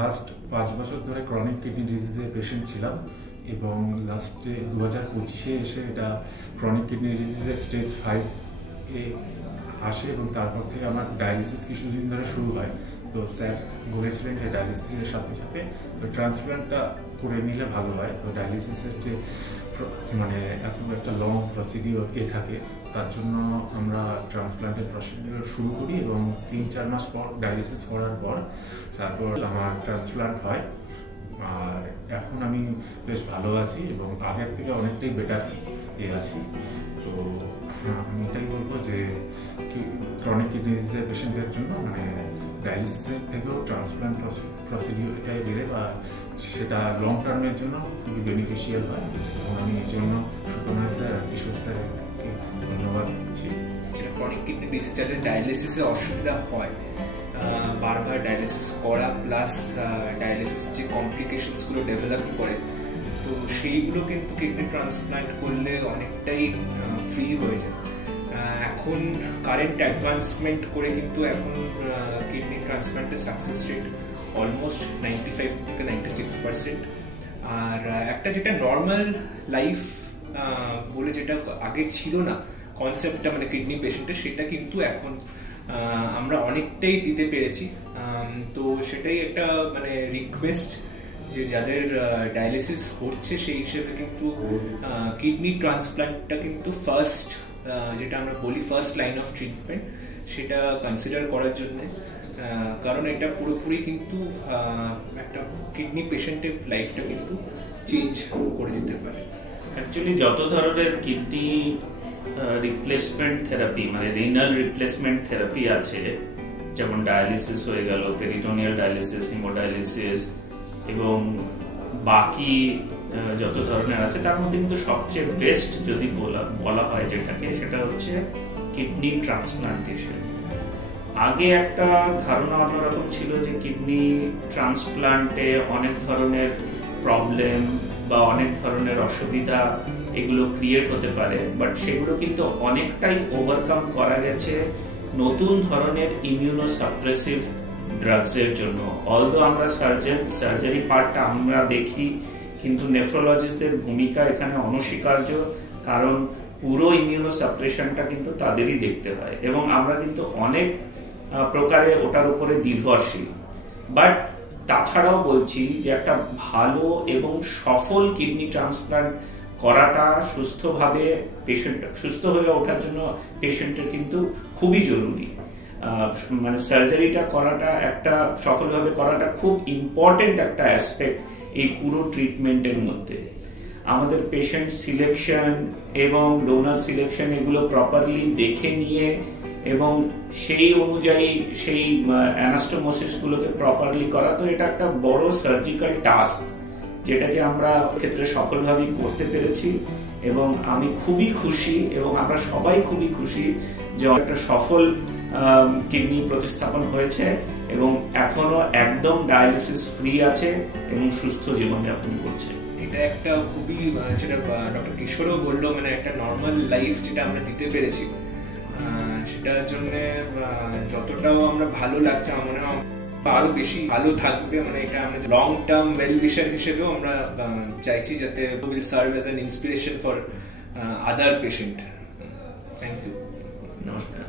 Last 5 বছর ধরে chronic kidney ডিজিজের patient ছিলাম এবং লাস্টে 2025-এ এসে এটা ক্রনিক কিডনি ডিজিজের স্টেজ 5 এ আসে এবং তারপর থেকে আমার ডায়ালিসিস কিছুদিন ধরে শুরু হয়। তো স্যার বলেছিলেন যে ডায়ালিসিসের সাথে সাথে তো ট্রান্সপ্লান্টটা করে নিলে ভালো হয়। তো ডায়ালিসিসের যে মানে এত একটা লং প্রসিডিওর থাকে, তার জন্য আমরা ট্রান্সপ্লান্টের প্রসিডিওর শুরু করি এবং 3-4 মাস পর ডায়ালিসিস করার পর তারপর আমার ট্রান্সপ্লান্ট হয়। আর এখন আমি বেশ ভালো আছি এবং আগের থেকে অনেকটাই বেটার আছি। তো আমি এটাই বলবো যে ক্রনিক কিডনি ডিজিজের পেশেন্টদের জন্য মানে ডায়ালিসিসের থেকেও ট্রান্সপ্লান্ট প্রসিডিওরটাই দিলে বা সেটা লং টার্মের জন্য খুবই বেনিফিশিয়াল হয় এবং আমি এই জন্য সুকুমার স্যার আর কিশোর স্যারকে ধন্যবাদ দিচ্ছি। যেটা ক্রনিক কিডনি ডিজিজ যাদের ডায়ালিসিসে অসুবিধা হয়, বারবার ডায়ালিসিস করা প্লাস ডায়ালিসিস যে কমপ্লিকেশনসগুলো ডেভেলপ করে, তো সেইগুলো কিন্তু কিডনি ট্রান্সপ্লান্ট করলে অনেকটাই ফ্রি হয়ে যায়। এখন কারেন্ট অ্যাডভান্সমেন্ট করে কিন্তু এখন কিডনি ট্রান্সপ্লান্টের সাকসেস রেট অলমোস্ট 95 থেকে 96%। আর একটা যেটা নর্মাল লাইফ বলে যেটা আগে ছিল না কনসেপ্টটা মানে কিডনি পেশেন্টের, সেটা কিন্তু এখন আমরা অনেকটাই দিতে পেরেছি। তো সেটাই একটা মানে রিকোয়েস্ট যে যাদের ডায়ালিসিস হচ্ছে সেই হিসেবে কিন্তু কিডনি ট্রান্সপ্লান্টটা কিন্তু ফার্স্ট, যেটা আমরা বলি ফার্স্ট লাইন অফ ট্রিটমেন্ট, সেটা কনসিডার করার জন্য। কারণ এটা পুরোপুরি কিন্তু একটা কিডনি পেশেন্টের লাইফটা কিন্তু চেঞ্জ করে দিতে পারে। অ্যাকচুয়ালি যত ধরনের কিডনি রিপ্লেসমেন্ট থেরাপি মানে রিনাল রিপ্লেসমেন্ট থেরাপি আছে, যেমন ডায়ালিসিস হয়ে গেল, পেরিটোনিয়াল ডায়ালিসিস, হিমোডায়ালিসিস এবং বাকি যত ধরনের আছে, তার মধ্যে কিন্তু সবচেয়ে বেস্ট যদি বলা হয় যেটাকে, সেটা হচ্ছে কিডনি ট্রান্সপ্লান্টেশন। আগে একটা ধারণা অন্যরকম ছিল যে কিডনি ট্রান্সপ্লান্টে অনেক ধরনের প্রবলেম বা অনেক ধরনের অসুবিধা এগুলো ক্রিয়েট হতে পারে, বাট সেগুলো কিন্তু অনেকটাই ওভারকাম করা গেছে নতুন ধরনের ইমিউনোসাপ্রেসিভ ড্রাগসের জন্য। অলদো আমরা সার্জারি পার্টটা আমরা দেখি, কিন্তু নেফ্রোলজিস্টদের ভূমিকা এখানে অনস্বীকার্য, কারণ পুরো ইমিউনোসাপ্রেশনটা কিন্তু তাদেরই দেখতে হয় এবং আমরা কিন্তু অনেক প্রকারে ওটার উপরে নির্ভরশীল। বাট তাছাড়াও বলছি যে একটা ভালো এবং সফল কিডনি ট্রান্সপ্লান্ট করাটা সুস্থভাবে সুস্থ হয়ে ওঠার জন্য পেশেন্টের কিন্তু খুবই জরুরি। মানে সার্জারিটা করাটা একটা সফলভাবে করাটা খুব ইম্পর্টেন্ট একটা অ্যাসপেক্ট এই পুরো ট্রিটমেন্টের মধ্যে। আমাদের পেশেন্ট সিলেকশন এবং ডোনার সিলেকশন এগুলো প্রপারলি দেখে নিয়ে এবং সেই অনুযায়ী সেই অ্যানাস্টোমোসিসগুলোকে প্রপারলি করা, তো এটা একটা বড় সার্জিক্যাল টাস্ক যেটাকে আমরা ক্ষেত্রে সফলভাবেই করতে পেরেছি এবং আমি খুবই খুশি এবং আমরা সবাই খুবই খুশি যে একটা সফল কিডনি প্রতিস্থাপন হয়েছে এবং এখনো একদম ডায়ালিসিস ফ্রি আছে এবং সুস্থ জীবনযাপন করছে। এটা একটা খুবই, যেটা ডক্টর কিশোরও বললো, মানে একটা নর্মাল লাইফ যেটা আমরা দিতে পেরেছি, সেটার জন্য যতটাও আমরা ভালো লাগছে আমার মনে হয় আরো বেশি ভালো থাকবে। মানে এটা আমরা লং টার্ম ওয়েল উইশার হিসেবেও আমরা চাইছি যাতে will serve as an inspiration for other patient. Thank you. নমস্কার।